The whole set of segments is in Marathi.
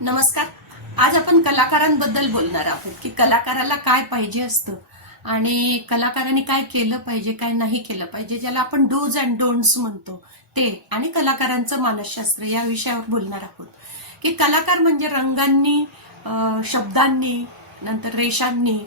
नमस्कार. आज आपण कलाकारांबद्दल बोलणार आहोत की कलाकाराला काय पाहिजे असतं आणि कलाकारांनी काय केलं पाहिजे काय नाही केलं पाहिजे ज्याला आपण डोज अँड डोंट्स म्हणतो ते आणि कलाकारांचं मानसशास्त्र या विषयावर बोलणार आहोत. की कलाकार म्हणजे रंगांनी शब्दांनी नंतर रेषांनी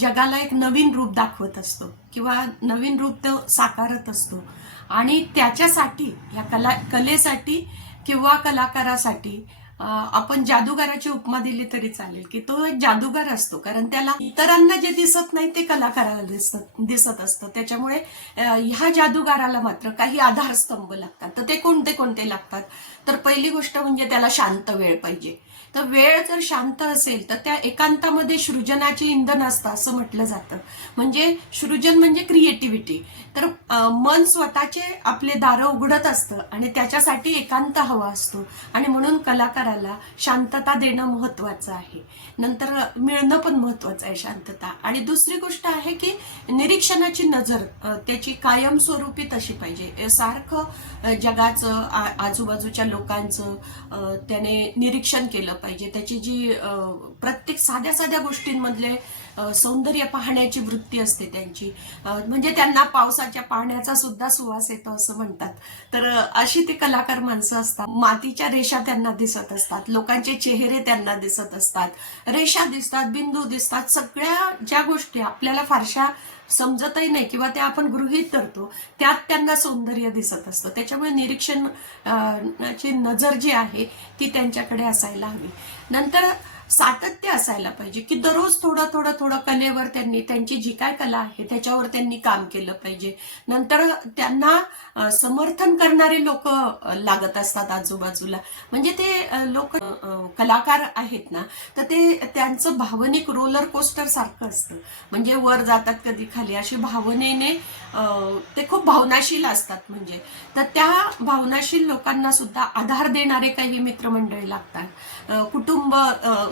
जगाला एक नवीन रूप दाखवत असतो किंवा नवीन रूप तो साकारत असतो. आणि त्याच्यासाठी या कला कलेसाठी किंवा कलाकारासाठी आपण जादूगाराची उपमा दिली तरी चालेल की तो एक जादूगार असतो. कारण त्याला इतरांना जे दिसत नाही ते कलाकाराला दिसत दिसत असतं. त्याच्यामुळे ह्या जादूगाराला मात्र काही आधारस्तंभ लागतात. तर ते कोणते कोणते लागतात? तर पहिली गोष्ट म्हणजे त्याला शांत वेळ पाहिजे. तर वेळ जर शांत असेल तर त्या एकांतामध्ये सृजनाचे इंधन असतं असं म्हटलं जातं. म्हणजे सृजन म्हणजे क्रिएटिव्हिटी. तर मन स्वतःचे आपले दारं उघडत असतं आणि त्याच्यासाठी एकांत हवा असतो. आणि म्हणून कलाकाराला शांतता देणं महत्वाचं आहे. नंतर मिळणं पण महत्वाचं आहे शांतता. आणि दुसरी गोष्ट आहे की निरीक्षणाची नजर त्याची कायमस्वरूपी तशी पाहिजे. सारखं जगाचं आजूबाजूच्या लोकांचं त्याने निरीक्षण केलं पाहिजे. त्याची जी प्रत्येक साध्या साध्या गोष्टींमधले सौंदर्य पाहण्याची वृत्ती असते त्यांची. म्हणजे त्यांना पावसाच्या पाण्याचा सुद्धा सुवास येतो असं म्हणतात. तर अशी ती कलाकार माणसं असतात. मातीच्या रेषा त्यांना दिसत असतात. लोकांचे चेहरे त्यांना दिसत असतात. रेषा दिसतात बिंदू दिसतात. सगळ्या ज्या गोष्टी आपल्याला फारशा समजतही नाही किंवा त्या आपण गृहीत धरतो त्यात त्यांना सौंदर्य दिसत असतं. त्याच्यामुळे निरीक्षण ची नजर जी आहे ती त्यांच्याकडे असायला हवी. नंतर सातत्य असायला पाहिजे की दररोज थोडं थोडं थोडं कलेवर त्यांनी त्यांची जी काय कला आहे त्याच्यावर त्यांनी काम केलं पाहिजे. नंतर त्यांना समर्थन करणारे लोक लागत असतात आजूबाजूला. म्हणजे ते लोक कलाकार आहेत ना तर ते त्यांचं भावनिक रोलर कोस्टर सारखं असतं. म्हणजे वर जातात कधी खाली अशी भावनेने ते खूप भावनाशील असतात म्हणजे. तर त्या भावनाशील लोकांना सुद्धा आधार देणारे काही मित्रमंडळी लागतात. कुटुंब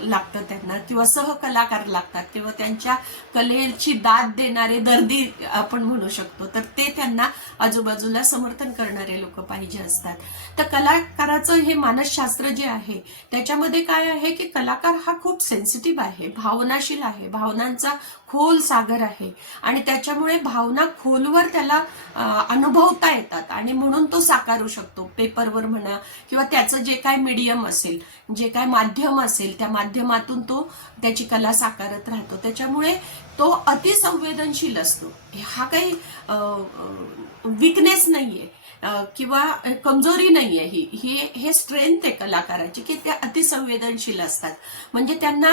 लागतं त्यांना किंवा सहकलाकार लागतात किंवा त्यांच्या कलेची दाद देणारे दर्दी आपण म्हणू शकतो तर ते त्यांना आजूबाजूला समर्थन करणारे लोक पाहिजे असतात. तर कलाकाराचं हे मानसशास्त्र जे आहे त्याच्यामध्ये काय आहे की कलाकार हा खूप सेन्सिटिव्ह आहे भावनाशील आहे भावनांचा खोल सागर आहे आणि त्याच्यामुळे भावना खोलवर त्याला अनुभवता येतात आणि म्हणून तो साकारू शकतो. पेपरवर म्हणा किंवा त्याचं जे काय मीडियम असेल जे काय माध्यम असेल त्या माध्यमातून तो त्याची कला साकारत राहतो. त्याच्यामुळे तो अतिसंवेदनशील असतो. हा काही विकनेस नाहीये किंवा कमजोरी नाहीये ही. हे हे स्ट्रेंथ आहे कलाकाराची की ते अतिसंवेदनशील असतात. म्हणजे त्यांना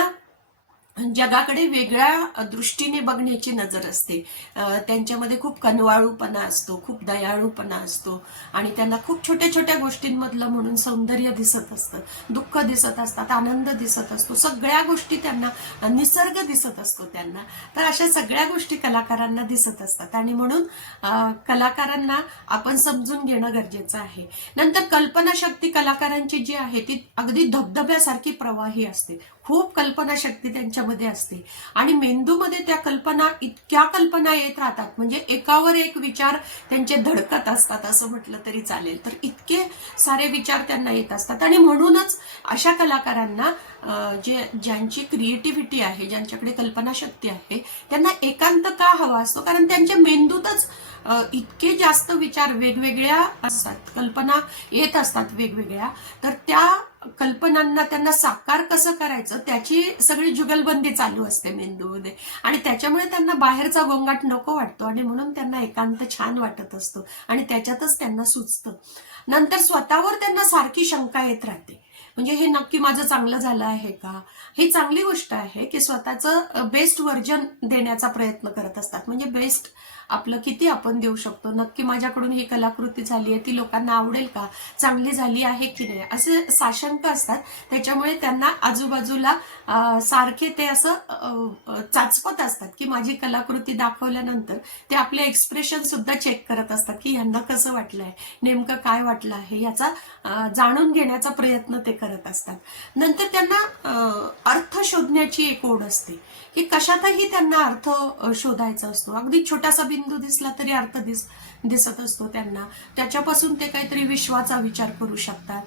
जगाकडे वेगळ्या दृष्टीने बघण्याची नजर असते. त्यांच्यामध्ये खूप कनवाळूपणा असतो खूप दयाळूपणा असतो आणि त्यांना खूप छोट्या छोट्या गोष्टींमधलं म्हणून सौंदर्य दिसत असतं. दुःख दिसत असतात आनंद दिसत असतो. सगळ्या गोष्टी त्यांना निसर्ग दिसत असतो त्यांना. तर अशा सगळ्या गोष्टी कलाकारांना दिसत असतात आणि म्हणून कलाकारांना आपण समजून घेणं गरजेचं आहे. नंतर कल्पनाशक्ती कलाकारांची जी आहे ती अगदी धबधब्यासारखी प्रवाही असते. खूप कल्पनाशक्ती त्यांच्यामध्ये असते. आणि मेंदूमध्ये त्या कल्पना इतक्या कल्पना येत राहतात. म्हणजे एकावर एक विचार त्यांचे धडकत असतात असं म्हटलं तरी चालेल. तर इतके सारे विचार त्यांना येत असतात. आणि म्हणूनच अशा कलाकारांना जे ज्यांची क्रिएटिव्हिटी आहे ज्यांच्याकडे कल्पनाशक्ती आहे त्यांना एकांत का हवा असतो? कारण त्यांच्या मेंदूतच इतके जास्त विचार वेगवेगळ्या असतात कल्पना येत असतात वेगवेगळ्या. तर त्या कल्पनांना त्यांना साकार कसं करायचं त्याची सगळी जुगलबंदी चालू असते मेंदूमध्ये. आणि त्याच्यामुळे त्यांना बाहेरचा गोंगाट नको वाटतो आणि म्हणून त्यांना एकांत छान वाटत असतो आणि त्याच्यातच त्यांना सुचतं. नंतर स्वतःवर त्यांना सारखी शंका येत राहते. म्हणजे हे नक्की माझं चांगलं झालं आहे का? ही चांगली गोष्ट आहे की स्वतःचं बेस्ट व्हर्जन देण्याचा प्रयत्न करत असतात. म्हणजे बेस्ट आपलं किती आपण देऊ शकतो? नक्की माझ्याकडून ही कलाकृती झाली आहे ती लोकांना आवडेल का? चांगली झाली आहे की नाही? असे साशंक असतात. त्याच्यामुळे त्यांना आजूबाजूला सारखे ते असं चाचपत असतात की माझी कलाकृती दाखवल्यानंतर ते आपले एक्सप्रेशन सुद्धा चेक करत असतात की यांना कसं वाटलंय? नेमकं काय वाटलं आहे? याचा जाणून घेण्याचा प्रयत्न ते करत असतात. नंतर त्यांना अर्थ शोधण्याची एक ओढ असते की कशातही त्यांना अर्थ शोधायचा असतो. अगदी छोटासा बिंदू दिसला तरी अर्थ दिस. दिसत असतो त्यांना. त्याच्यापासून ते काहीतरी विश्वाचा विचार करू शकतात.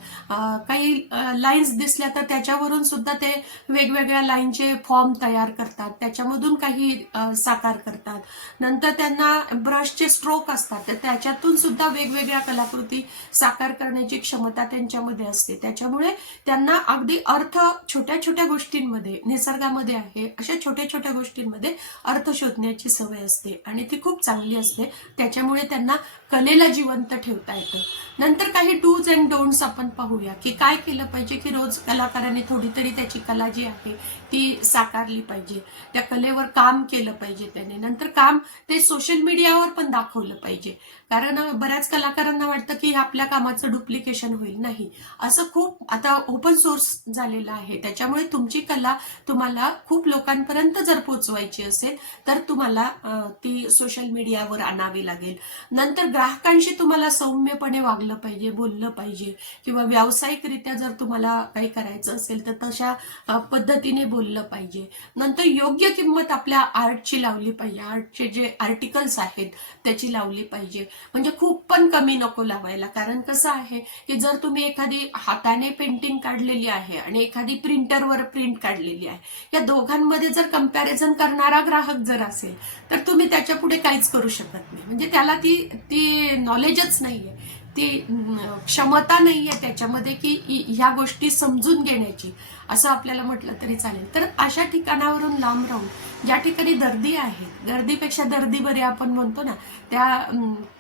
काही लाईन्स दिसल्या तर त्याच्यावरून सुद्धा ते वेगवेगळ्या लाईनचे फॉर्म तयार करतात. त्याच्यामधून काही साकार करतात. नंतर त्यांना ब्रशचे स्ट्रोक असतात. तर त्याच्यातून सुद्धा वेगवेगळ्या कलाकृती साकार करण्याची क्षमता त्यांच्यामध्ये असते. त्याच्यामुळे त्यांना अगदी अर्थ छोट्या छोट्या गोष्टींमध्ये निसर्गामध्ये आहे अशा छोट्या छोट्या गोष्टींमध्ये अर्थ शोधण्याची सवय असते आणि ती खूप चांगली असते. त्याच्यामुळे त्यांना कलेला जिवंत ठेवता येतं. नंतर काही डूज अँड डोंट्स आपण पाहूया की काय केलं पाहिजे की रोज कलाकाराने थोडी तरी त्याची कला जी आहे ती साकारली पाहिजे. त्या कलेवर काम केलं पाहिजे त्याने. नंतर काम ते सोशल मीडियावर पण दाखवलं पाहिजे. कारण बऱ्याच कलाकारांना वाटतं की हे आपल्या कामाचं डुप्लिकेशन होईल. नाही. असं खूप आता ओपन सोर्स झालेलं आहे. त्याच्यामुळे तुमची कला तुम्हाला खूप लोकांपर्यंत जर पोचवायची असेल तर तुम्हाला ती सोशल मीडियावर आणावी लागेल. नंतर ग्राहकांशी तुम्हाला सौम्यपणे वागलं पाहिजे बोललं पाहिजे. किंवा व्यावसायिकरित्या जर तुम्हाला काही करायचं असेल तर तशा पद्धतीने पद्धतीने बोललं पाहिजे. नंतर योग्य किंमत आपल्या आर्टची लावली पाहिजे. आर्टचे जे आर्टिकल्स आहेत त्याची लावली पाहिजे. म्हणजे खूप पण कमी नको लावायला. कारण कसं आहे की जर तुम्ही एखादी हाताने पेंटिंग काढलेली आहे आणि एखादी प्रिंटरवर प्रिंट काढलेली आहे या दोघांमध्ये जर कंपॅरिझन करणारा ग्राहक जर असेल तर तुम्ही त्याच्या पुढे काहीच करू शकत नाही. म्हणजे त्याला ती ती नॉलेजच नाहीये. ती क्षमता क्षमता नाहीये त्याच्यामध्ये की ह्या गोष्टी समजून घेण्याची. असं आपल्याला म्हटलं तरी चालेल. तर अशा ठिकाणावरून लांब राहून ज्या ठिकाणी दर्दी आहे गर्दीपेक्षा दर्दी बरे आपण म्हणतो ना त्या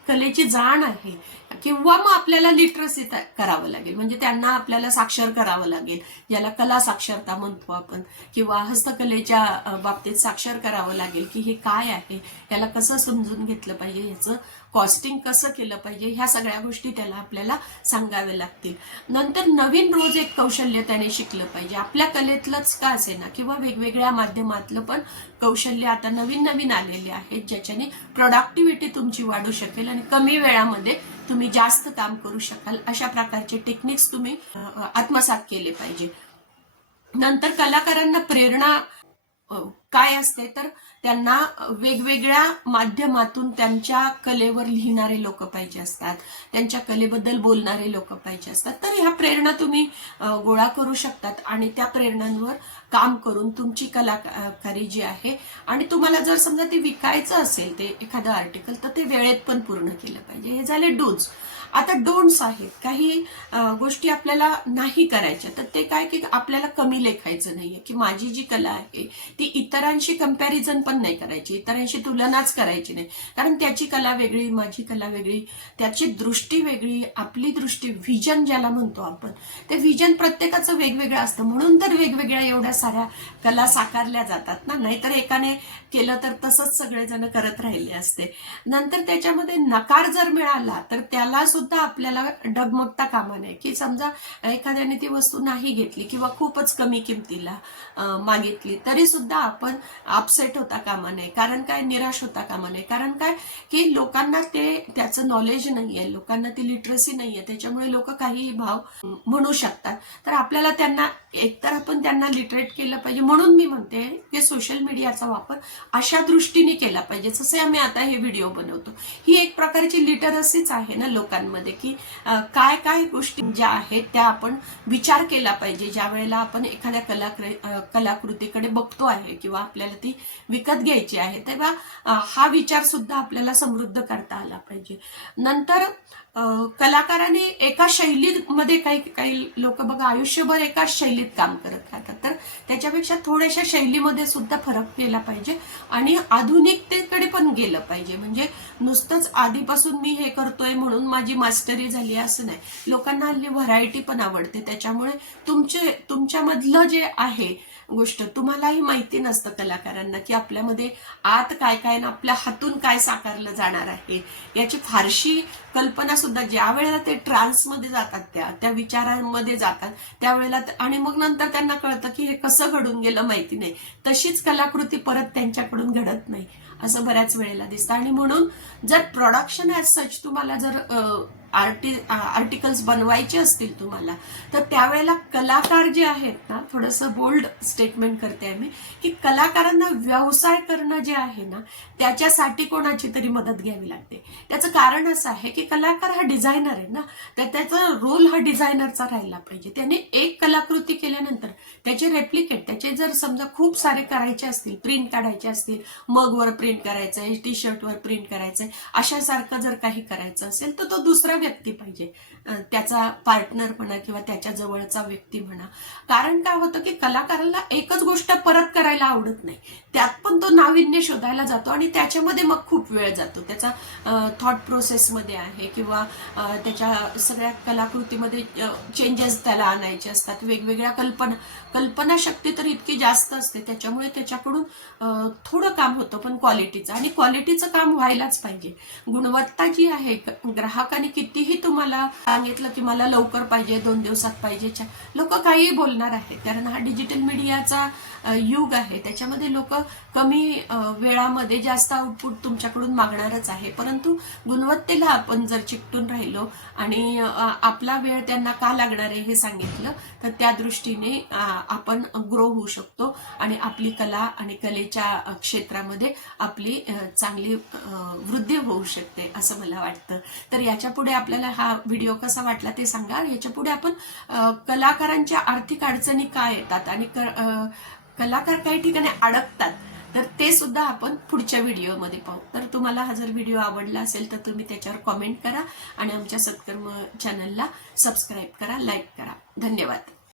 कलेची जाण आहे किंवा मग आपल्याला लिटरसी करावं लागेल. म्हणजे त्यांना आपल्याला साक्षर करावं लागेल. ज्याला कला साक्षरता म्हणतो आपण. किंवा हस्तकलेच्या बाबतीत साक्षर करावं लागेल की हे काय आहे? याला कसं समजून घेतलं पाहिजे? याचं कॉस्टिंग कसं केलं पाहिजे? ह्या सगळ्या गोष्टी त्याला आपल्याला सांगाव्या लागतील. नंतर नवीन रोज एक कौशल्य त्याने शिकलं पाहिजे. आपल्या कलेतलंच का असे ना किंवा वेगवेगळ्या माध्यमातलं पण कौशल्य आता नवीन नवीन आलेले आहेत ज्याच्याने प्रोडक्टिव्हिटी तुमची वाढू शकेल आणि कमी वेळामध्ये तुम्ही जास्त काम करू शकाल. अशा प्रकारचे टेक्निक्स तुम्ही आत्मसात केले पाहिजे. नंतर कलाकारांना प्रेरणा काय असते तर त्यांना वेगवेगळ्या माध्यमातून त्यांच्या कलेवर लिहिणारे लोक पाहिजे असतात. त्यांच्या कलेबद्दल बोलणारे लोक पाहिजे असतात. तर ह्या प्रेरणा तुम्ही गोळा करू शकतात आणि त्या प्रेरणांवर काम करून तुमची कलाकारी जी आहे आणि तुम्हाला जर समजा ते विकायचं असेल ते एखादं आर्टिकल तर ते वेळेत पण पूर्ण केलं पाहिजे. हे झाले डोज आता डोंट्स आहेत काही गोष्टी आपल्याला नाही करायच्या. तर ते काय की आपल्याला कमी लेखायचं नाहीये. की माझी जी कला आहे ती इतरांशी कंपॅरिझन पण नाही करायची. इतरांशी तुलनाच करायची नाही. कारण त्याची कला वेगळी माझी कला वेगळी. त्याची दृष्टी वेगळी आपली दृष्टी व्हिजन ज्याला म्हणतो आपण ते व्हिजन प्रत्येकाचं वेगवेगळं असतं. म्हणून तर वेगवेगळ्या एवढ्या साऱ्या कला साकारल्या जातात ना. नाहीतर एकाने केलं तर तसंच सगळेजण करत राहिले असते. नंतर त्याच्यामध्ये नकार जर मिळाला तर त्याला सुद्धा आपल्याला डगमगता कामा नये. की समजा एखाद्याने ती वस्तू नाही घेतली किंवा खूपच कमी किमतीला मागितली तरी सुद्धा आपण अपसेट होता कामा नये. कारण काय? निराश होता कामा नये. कारण काय? की लोकांना ते त्याचं नॉलेज नाहीये. लोकांना ती लिटरसी नाहीये. त्याच्यामुळे लोक काहीही भाव म्हणू शकतात. तर आपल्याला त्यांना एकतर आपण त्यांना लिटरेट केलं पाहिजे. म्हणून मी म्हणते की सोशल मीडियाचा वापर अशा दृष्टीने केला पाहिजे. जसे आम्ही आता हे व्हिडिओ बनवतो. ही एक प्रकारची लिटरसीच आहे ना लोकांना लोकांमध्ये की काय काय गोष्टी ज्या आहेत त्या आपण विचार केला पाहिजे. ज्या वेळेला आपण एखाद्या कलाकृ कलाकृतीकडे बघतो आहे किंवा आपल्याला ती विकत घ्यायची आहे तेव्हा हा विचार सुद्धा आपल्याला समृद्ध करता आला पाहिजे. नंतर कलाकाराने एका शैलीमध्ये काही काही लोक बघा आयुष्यभर एकाच शैलीत काम करत राहतात. तर त्याच्यापेक्षा थोड्याशा शैलीमध्ये सुद्धा फरक केला पाहिजे आणि आधुनिकतेकडे पण गेलं पाहिजे. म्हणजे नुसतंच आधीपासून मी हे करतोय म्हणून माझी मास्टरी झाली असं नाही. लोकांना हल्ली व्हरायटी पण आवडते. त्याच्यामुळे तुमचे तुमच्यामधलं जे आहे गोष्ट. तुम्हालाही माहिती नसतं कलाकारांना की आपल्यामध्ये आत काय काय ना आपल्या हातून काय साकारलं जाणार आहे. याची फारशी कल्पना सुद्धा ज्या वेळेला ते ट्रान्समध्ये जातात त्या त्या विचारांमध्ये जातात त्यावेळेला आणि मग नंतर त्यांना कळतं की हे कसं घडून गेलं माहिती नाही. तशीच कलाकृती परत त्यांच्याकडून घडत नाही. असं बऱ्याच वेळेला दिसतं. आणि म्हणून जर प्रोडक्शन ॲज सच तुम्हाला जर आर्टि आर्टिकल्स बनवायचे असतील तुम्हाला तर त्यावेळेला कलाकार जे आहेत ना थोडंसं बोल्ड स्टेटमेंट करते आहे मी की कलाकारांना व्यवसाय करणं जे आहे ना त्याच्यासाठी कोणाची तरी मदत घ्यावी लागते. त्याचं कारण असं आहे की कलाकार हा डिझायनर आहे ना तर त्याचा रोल हा डिझायनरचा राहिला पाहिजे. त्याने एक कलाकृती केल्यानंतर त्याचे रेप्लिकेट त्याचे जर समजा खूप सारे करायचे असतील प्रिंट काढायचे असतील मगवर प्रिंट करायचं आहे टी शर्टवर प्रिंट करायचं आहे अशासारखं जर काही करायचं असेल तर तो दुसरा व्यक्ती पाहिजे. त्याचा पार्टनर म्हणा किंवा त्याच्या जवळचा व्यक्ती म्हणा. कारण काय होतं की कलाकाराला एकच गोष्ट परत करायला आवडत नाही. त्यात पण तो नाविन्य शोधायला जातो आणि त्याच्यामध्ये मग खूप वेळ जातो. त्याचा थॉट प्रोसेसमध्ये आहे किंवा त्याच्या सगळ्या कलाकृतीमध्ये चेंजेस त्याला आणायचे असतात. वेगवेगळ्या कल्पना कल्पनाशक्ती तर इतकी जास्त असते. त्याच्यामुळे त्याच्याकडून थोडं काम होतं पण क्वालिटीचं आणि क्वालिटीचं काम व्हायलाच पाहिजे. गुणवत्ता जी आहे ग्राहकाने कितीही तुम्हाला सांगितलं की मला लवकर पाहिजे दोन दिवसात पाहिजे. लोक काहीही बोलणार आहेत कारण हा डिजिटल मीडियाचा युग आहे. त्याच्यामध्ये लोक कमी वेळामध्ये जास्त आउटपुट तुमच्याकडून मागणारच आहे. परंतु गुणवत्तेला आपण जर चिकटून राहिलो आणि आपला वेळ त्यांना का लागणार आहे हे सांगितलं तर त्या दृष्टीने आपण ग्रो होऊ शकतो आणि आपली कला आणि कलेच्या क्षेत्रामध्ये आपली चांगली वृद्धी होऊ शकते असं मला वाटतं. तर याच्यापुढे आपल्याला हा व्हिडिओ कसा वाटला ते सांगा. ह्याच्या पुढे आपण कलाकारांच्या आर्थिक अडचणी काय येतात आणि क- कलाकार काही ठिकाणी अडकतात तर ते सुद्धा आपण पुढच्या व्हिडिओमध्ये पाहू. तर तुम्हाला हा जर व्हिडिओ आवडला असेल तर तुम्ही त्याच्यावर कॉमेंट करा आणि आमच्या सत्कर्म चॅनलला सबस्क्राईब करा लाईक करा. धन्यवाद.